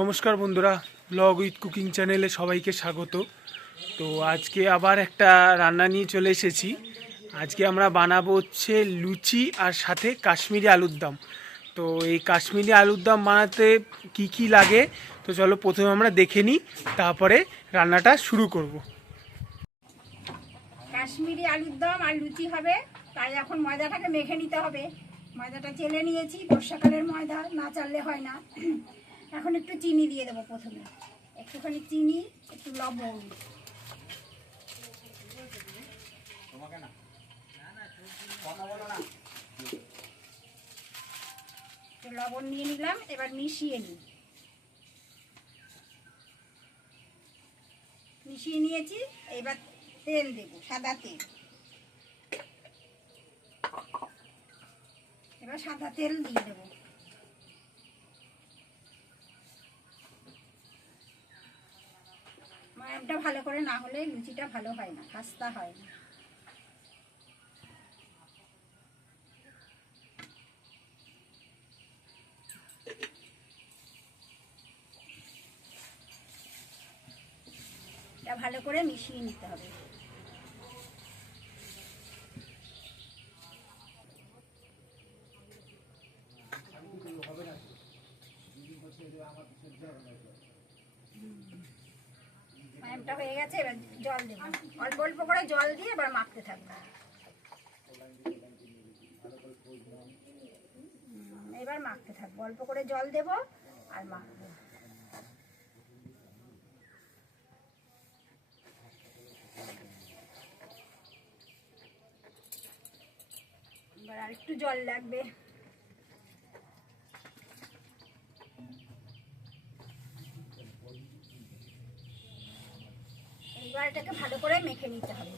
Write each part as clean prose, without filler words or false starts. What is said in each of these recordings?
নমস্কার বন্ধুরা, blog with cooking চ্যানেলে সবাইকে স্বাগত। তো আজকে আবার একটা রান্না নিয়ে চলে এসেছি। আজকে আমরা বানাবো হচ্ছে লুচি আর সাথে কাশ্মীরি আলুর দম। তো এই কাশ্মীরি আলুর দম বানাতে কি কি লাগে তো চলো প্রথমে আমরা দেখে নিই, তারপরে রান্নাটা শুরু করব। কাশ্মীরি আলুর দম আর লুচি হবে, তাই এখন ময়দাটাকে মেখে নিতে হবে। ময়দাটা চেলে নিয়েছি, বর্ষাকালের ময়দা, না চাললে হয় না। এখন একটু চিনি দিয়ে দেবো প্রথমে, একটুখানি চিনি, একটু লবণ, একটু লবণ নিয়ে নিলাম। এবার মিশিয়ে নিয়েছি। এবার তেল দেবো, সাদা তেল। এবার সাদা তেল দিয়ে দেবো। ময়ামটা ভালো করে না হলে লুচিটা ভালো হয় না, খাস্তা হয় না। এটা ভালো করে মিশিয়ে নিতে হবে। ময়ামটা হয়ে গেছে, এবার জল দেব। অল্প অল্প করে জল দিয়ে এবার মাখতে থাকবো। এবার মাখতে থাকবো, অল্প করে জল দেব আর মাখবো। এবার আর একটু জল লাগবে। এবার এটাকে ভালো করে মেখে নিতে হবে।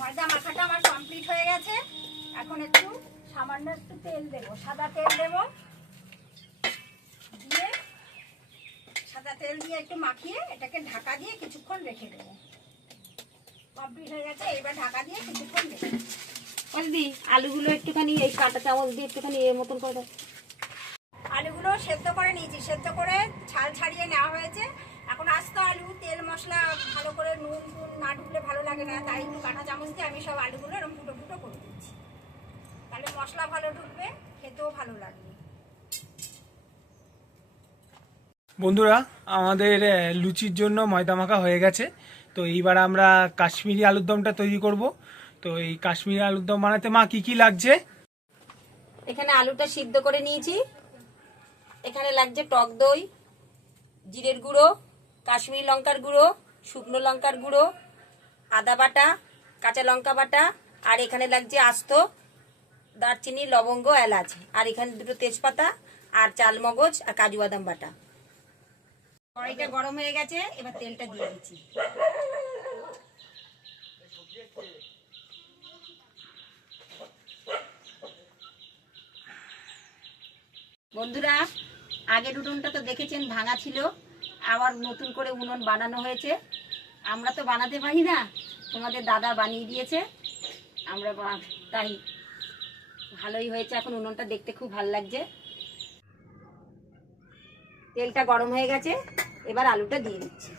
ময়দা মাখাটা আমার কমপ্লিট হয়ে গেছে। এখন একটু সামান্য একটু তেল দেবো, সাদা তেল দেবো, দিয়ে সাদা তেল দিয়ে একটু মাখিয়ে এটাকে ঢাকা দিয়ে কিছুক্ষণ রেখে দেবো। কমপ্লিট হয়ে গেছে, এবার ঢাকা দিয়ে কিছুক্ষণ রেখে দেবো। দি আলুগুলো একটুখানি এই কাঁটা চামচ দিয়ে একটুখানি এর মতন করে দাও। আলুগুলো সেদ্ধ করে নিয়েছি, সেদ্ধ করে ছাল ছাড়িয়ে নেওয়া হয়েছে। এখন আস্ত আলু, তেল মশলা ভালো করে নুন না ঢুকলে ভালো লাগে না, তাই একটু কাঁটা চামচ দিয়ে আমি সব আলুগুলো এরকম ফুটো ফুটো করে দিচ্ছি। তাহলে মশলা ভালো ঢুকবে, খেতেও ভালো লাগবে। বন্ধুরা, আমাদের লুচির জন্য ময়দা মাখা হয়ে গেছে। তো এইবার আমরা কাশ্মীরি আলুর দমটা তৈরি করব। তো এই কাশ্মীরি আলুর দম বানাতে মা কি কি লাগছে? এখানে আলুটা সিদ্ধ করে নিয়েছি। এখানে লাগছে টক দই, জিরের গুঁড়ো, কাশ্মীরি লঙ্কার গুঁড়ো, শুকনো লঙ্কার গুঁড়ো, আদা বাটা, কাঁচা লঙ্কা বাটা, আর এখানে লাগছে আস্ত দারচিনি, লবঙ্গ, এলাচ, আর এখানে দুটো তেজপাতা, আর চালমগজ আর কাজু বাদাম বাটা। কড়াইটা গরম হয়ে গেছে, এবার তেলটা দিয়ে দিচ্ছি। বন্ধুরা, আগের উনুনটা তো দেখেছেন ভাঙা ছিল, আবার নতুন করে উনুন বানানো হয়েছে। আমরা তো বানাতে পারি না, তোমাদের দাদা বানিয়ে দিয়েছে। আমরা তাই ভালোই হয়েছে, এখন উনুনটা দেখতে খুব ভালো লাগছে। তেলটা গরম হয়ে গেছে, এবার আলুটা দিয়ে দিচ্ছি।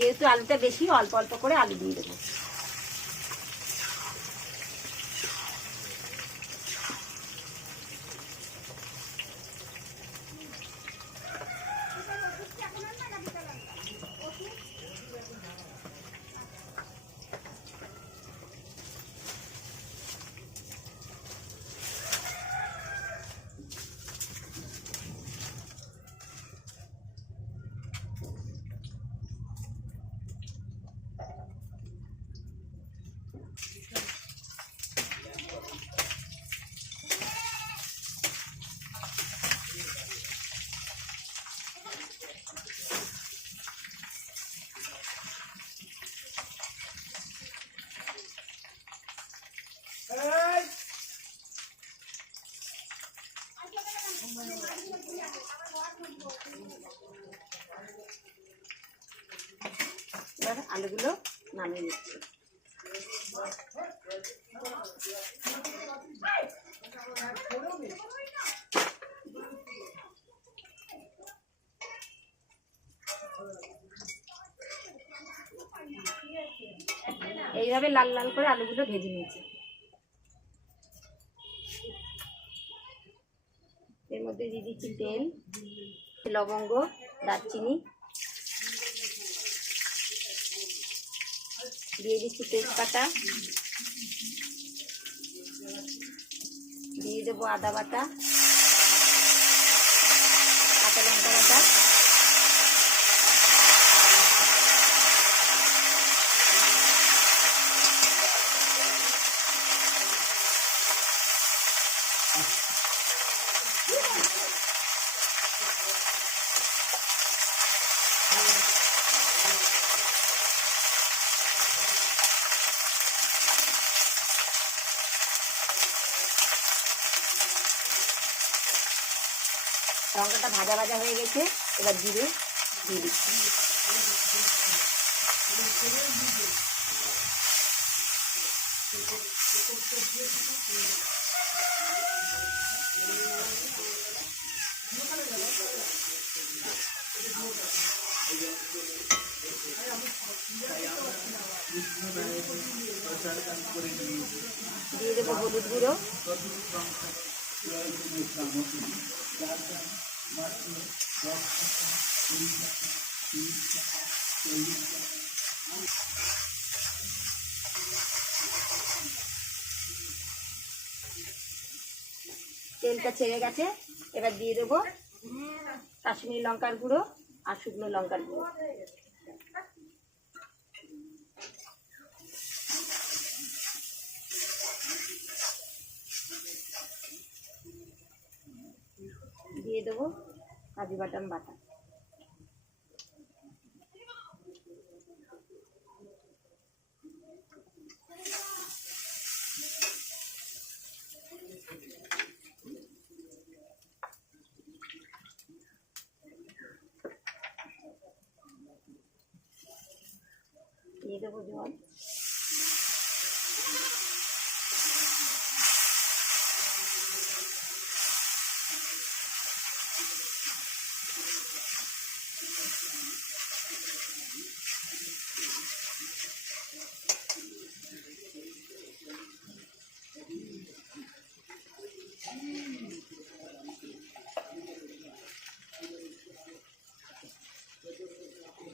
যেহেতু আলুটা বেশি, অল্প অল্প করে আলু দিয়ে দেবো। আলুগুলো নামিয়ে নিচ্ছি। এইভাবে লাল লাল করে আলুগুলো ভেজে নিয়েছি। এর মধ্যে দিয়ে দিচ্ছি তেল, লবঙ্গ, দারচিনি, দিয়ে দিচ্ছি তেজপাতা, দিয়ে দেবো আদা বাটা, কাঁচা লঙ্কা বাটা, লঙ্কাটা ভাজা ভাজা হয়ে গেছে। এবার জিরে দিয়ে দিচ্ছি। দিয়ে দেবো হলুদ গুঁড়ো, তেলটা ছেড়ে গেছে। এবার দিয়ে দেবো কাশ্মীরি লঙ্কার গুঁড়ো আর শুকনো লঙ্কার গুঁড়ো। দিয়ে দেবো কাজু বাদাম বাটা। দিয়ে দেবো জল।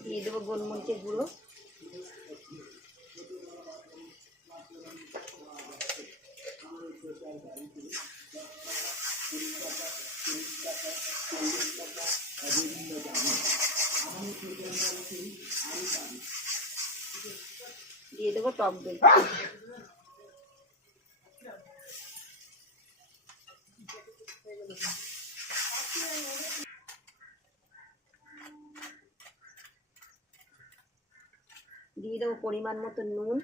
দিয়ে দেবো গোলমরিচের গুঁড়ো, দিয়ে দেবো টক দই। দিয়ে দেবো পরিমাণ মতো নুন,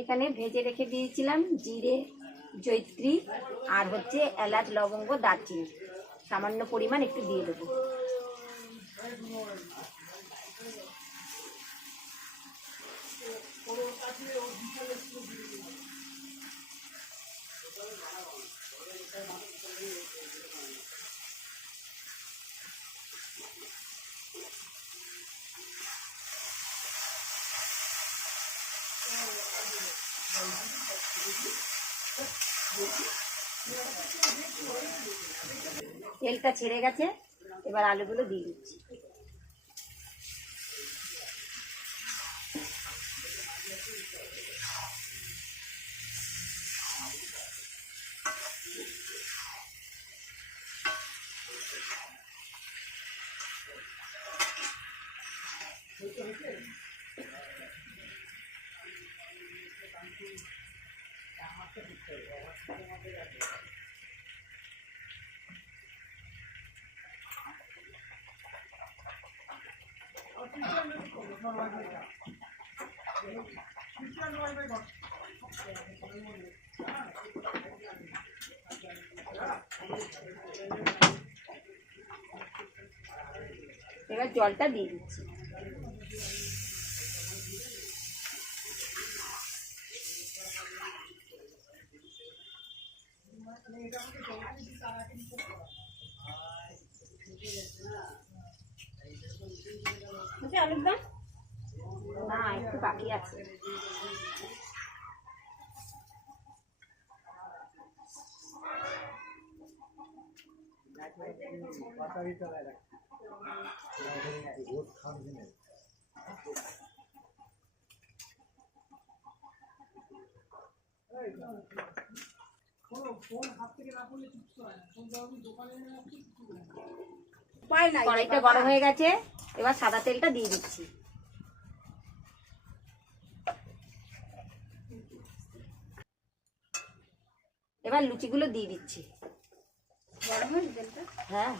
এখানে ভেজে রেখে দিয়েছিলাম জিরে, জয়িত্রী আর হচ্ছে এলাচ, লবঙ্গ, দারচিনি, সামান্য পরিমাণ একটু দিয়ে দেবো। তেলটা ছেড়ে গেছে। এবার আলুগুলো দিয়ে দিচ্ছি। এবার জলটা দিয়ে দিচ্ছি। আলুর দম না, একটু বাকি আছে। উপায় নাই। কড়াইটা গরম হয়ে গেছে, এবার সাদা তেলটা দিয়ে দিচ্ছি। এবার লুচিগুলো দিয়ে দিচ্ছি। গরম হয়েছে তেলটা? হ্যাঁ,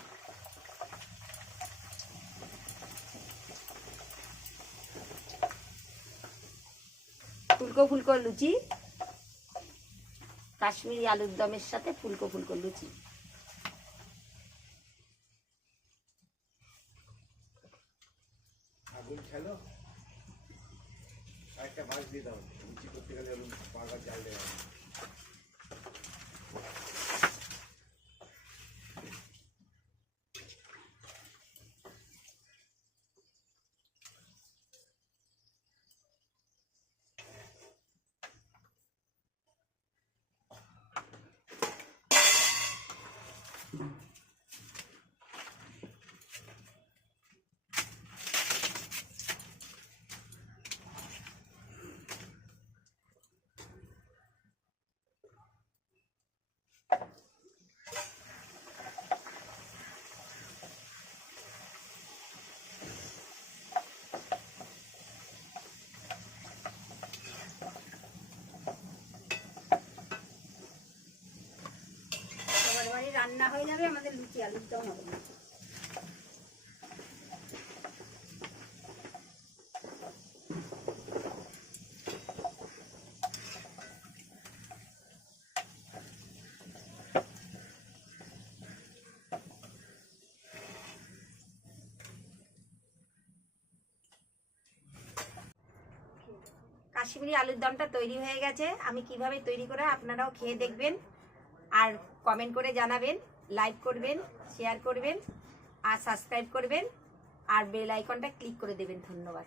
ফুলকো ফুলকো লুচি, কাশ্মীরি আলুর দমের সাথে ফুলকো ফুলকো লুচি। আগুন খেলো, একটা মাছ দিয়ে দাও, লুচি করতে গেলে বারবার জাল দেওয়া হয়। সবার বাড়ি রান্না হয়ে যাবে, আমাদের লুচি আলুর দম হবে না। কাশ্মীরি আলুর দমটা তৈরি হয়ে গেছে। আমি কিভাবে তৈরি করে আপনারাও খেয়ে দেখবেন, আর কমেন্ট করে জানাবেন, লাইক করবেন, শেয়ার করবেন, আর সাবস্ক্রাইব করবেন, আর বেল আইকনটা ক্লিক করে দেবেন। ধন্যবাদ।